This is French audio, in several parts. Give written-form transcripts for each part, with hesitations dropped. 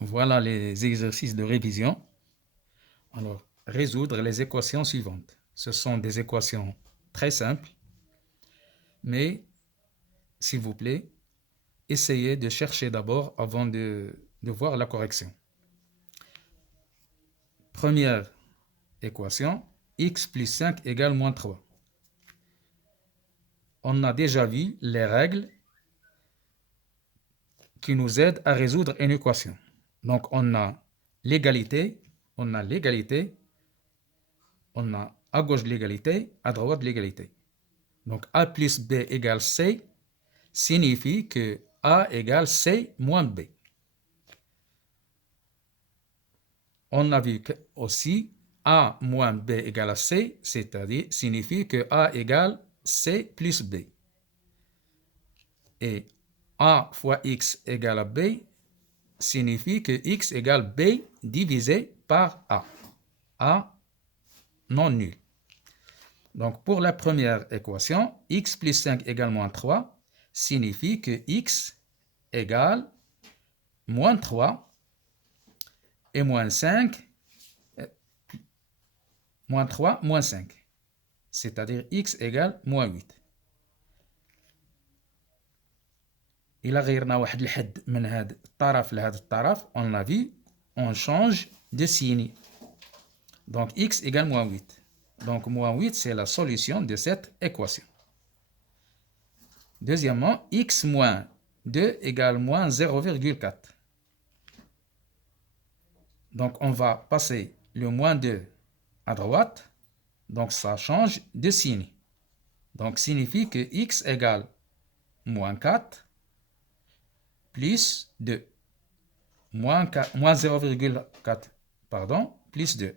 Voilà les exercices de révision. Alors, résoudre les équations suivantes. Ce sont des équations très simples, mais s'il vous plaît, essayez de chercher d'abord avant de voir la correction. Première équation, x plus 5 égale moins 3. On a déjà vu les règles qui nous aident à résoudre une équation. Donc, on a l'égalité, on a à gauche l'égalité, à droite l'égalité. Donc, a plus b égale c signifie que a égale c moins b. On a vu aussi a moins b égale à c, c'est-à-dire signifie que a égale c plus b. Et a fois x égale à b signifie que x égale b divisé par a. A non nul. Donc, pour la première équation, x plus 5 égale moins 3 signifie que x égale moins 3 et moins 5, moins 3, moins 5. C'est-à-dire x égale moins 8. إلا غيرنا واحد الحد من هذا الطرف لهذا الطرف, on l'a vu, on change de signe. Donc, x égale moins 8. Donc, moins 8, c'est la solution de cette équation. Deuxièmement, x moins 2 égale moins 0,4. Donc, on va passer le moins 2 à droite. Donc, ça change de signe. Donc, signifie que x égale moins 4 plus 2. Moins 0,4, pardon, plus 2.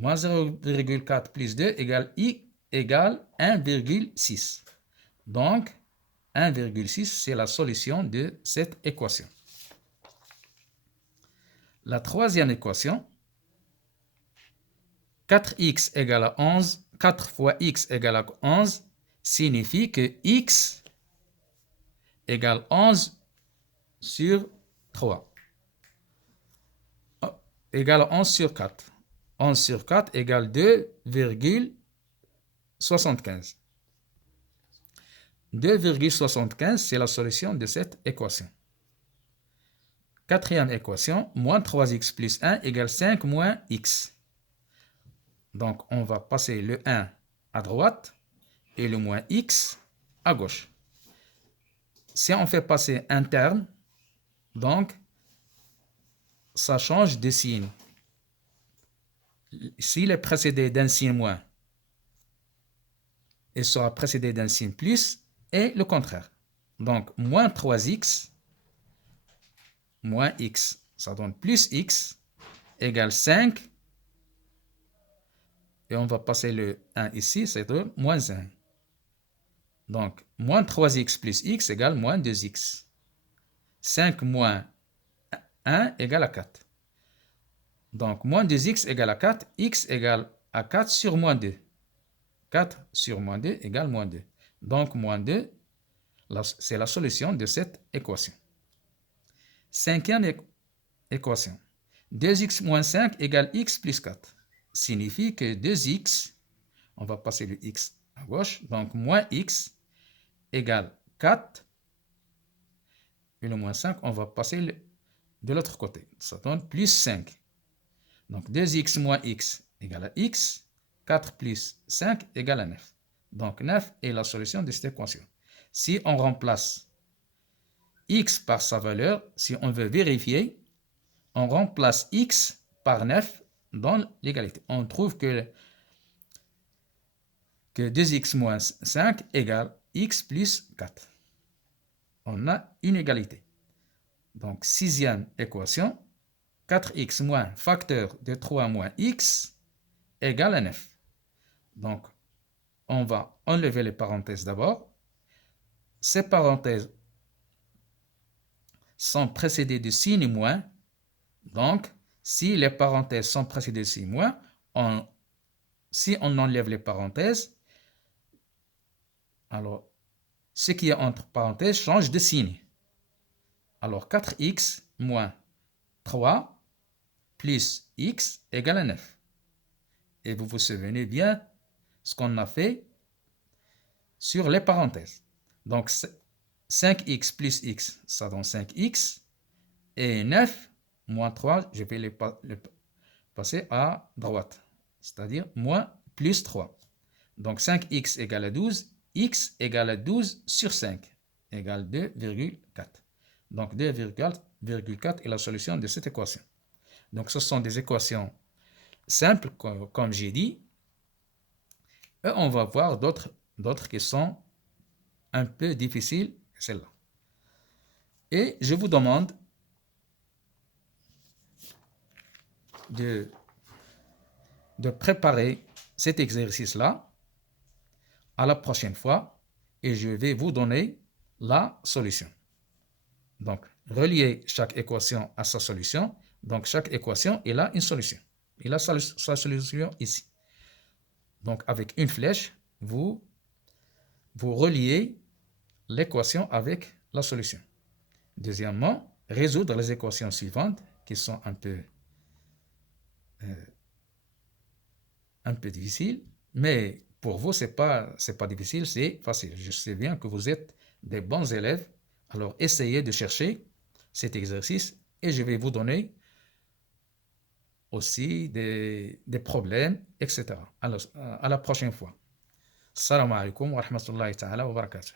Moins 0,4 plus 2 égale I égale 1,6. Donc, 1,6, c'est la solution de cette équation. La troisième équation, 4x égale à 11, 4 fois x égale à 11, signifie que x égale 11 sur 3. Égale à 11 sur 4. 11 sur 4 égale 2,75. 2,75, c'est la solution de cette équation. Quatrième équation, moins 3x plus 1 égale 5 moins x. Donc, on va passer le 1 à droite et le moins x à gauche. Si on fait passer un terme, donc, ça change de signe. S'il est précédé d'un signe moins, il sera précédé d'un signe plus et le contraire. Donc, moins 3x moins x, ça donne plus x égale 5. Et on va passer le 1 ici, c'est-à-dire moins 1. Donc, moins 3x plus x égale moins 2x. 5 moins 1 égale à 4. Donc, moins 2x égale à 4, x égale à 4 sur moins 2. 4 sur moins 2 égale moins 2. Donc, moins 2, c'est la solution de cette équation. Cinquième équation. 2x moins 5 égale x plus 4. Signifie que 2x, on va passer le x à gauche, donc moins x égale 4. Et le moins 5, on va passer de l'autre côté. Ça donne plus 5. Donc 2x moins x égale à x. 4 plus 5 égale à 9. Donc 9 est la solution de cette équation. Si on remplace x par sa valeur, si on veut vérifier, on remplace x par 9 dans l'égalité. On trouve que 2x moins 5 égale x plus 4. On a une égalité. Donc, sixième équation, 4x moins facteur de 3 moins x égale à 9. Donc, on va enlever les parenthèses d'abord. Ces parenthèses sont précédées de signe moins. Donc, si les parenthèses sont précédées de signe moins, si on enlève les parenthèses, alors ce qui est entre parenthèses change de signe. Alors 4x moins 3 plus x égale à 9. Et vous vous souvenez bien ce qu'on a fait sur les parenthèses. Donc, 5x plus x, ça donne 5x. Et 9 moins 3, je vais les passer à droite. C'est-à-dire moins plus 3. Donc, 5x égale à 12. X égale à 12 sur 5 égale 2,4. Donc, 2,4 est la solution de cette équation. Donc, ce sont des équations simples, comme j'ai dit. Et on va voir d'autres qui sont un peu difficiles, celle-là. Et je vous demande de préparer cet exercice-là à la prochaine fois et je vais vous donner la solution. Donc, relier chaque équation à sa solution. Donc, chaque équation, elle a une solution. Il a sa solution ici. Donc, avec une flèche, vous reliez l'équation avec la solution. Deuxièmement, résoudre les équations suivantes qui sont un peu difficiles, mais pour vous, c'est pas difficile, c'est facile. Je sais bien que vous êtes des bons élèves, alors essayez de chercher cet exercice et je vais vous donner aussi des problèmes, etc. Alors, à la prochaine fois. Assalamu alaikum wa rahmatullahi ta'ala wa barakatuh.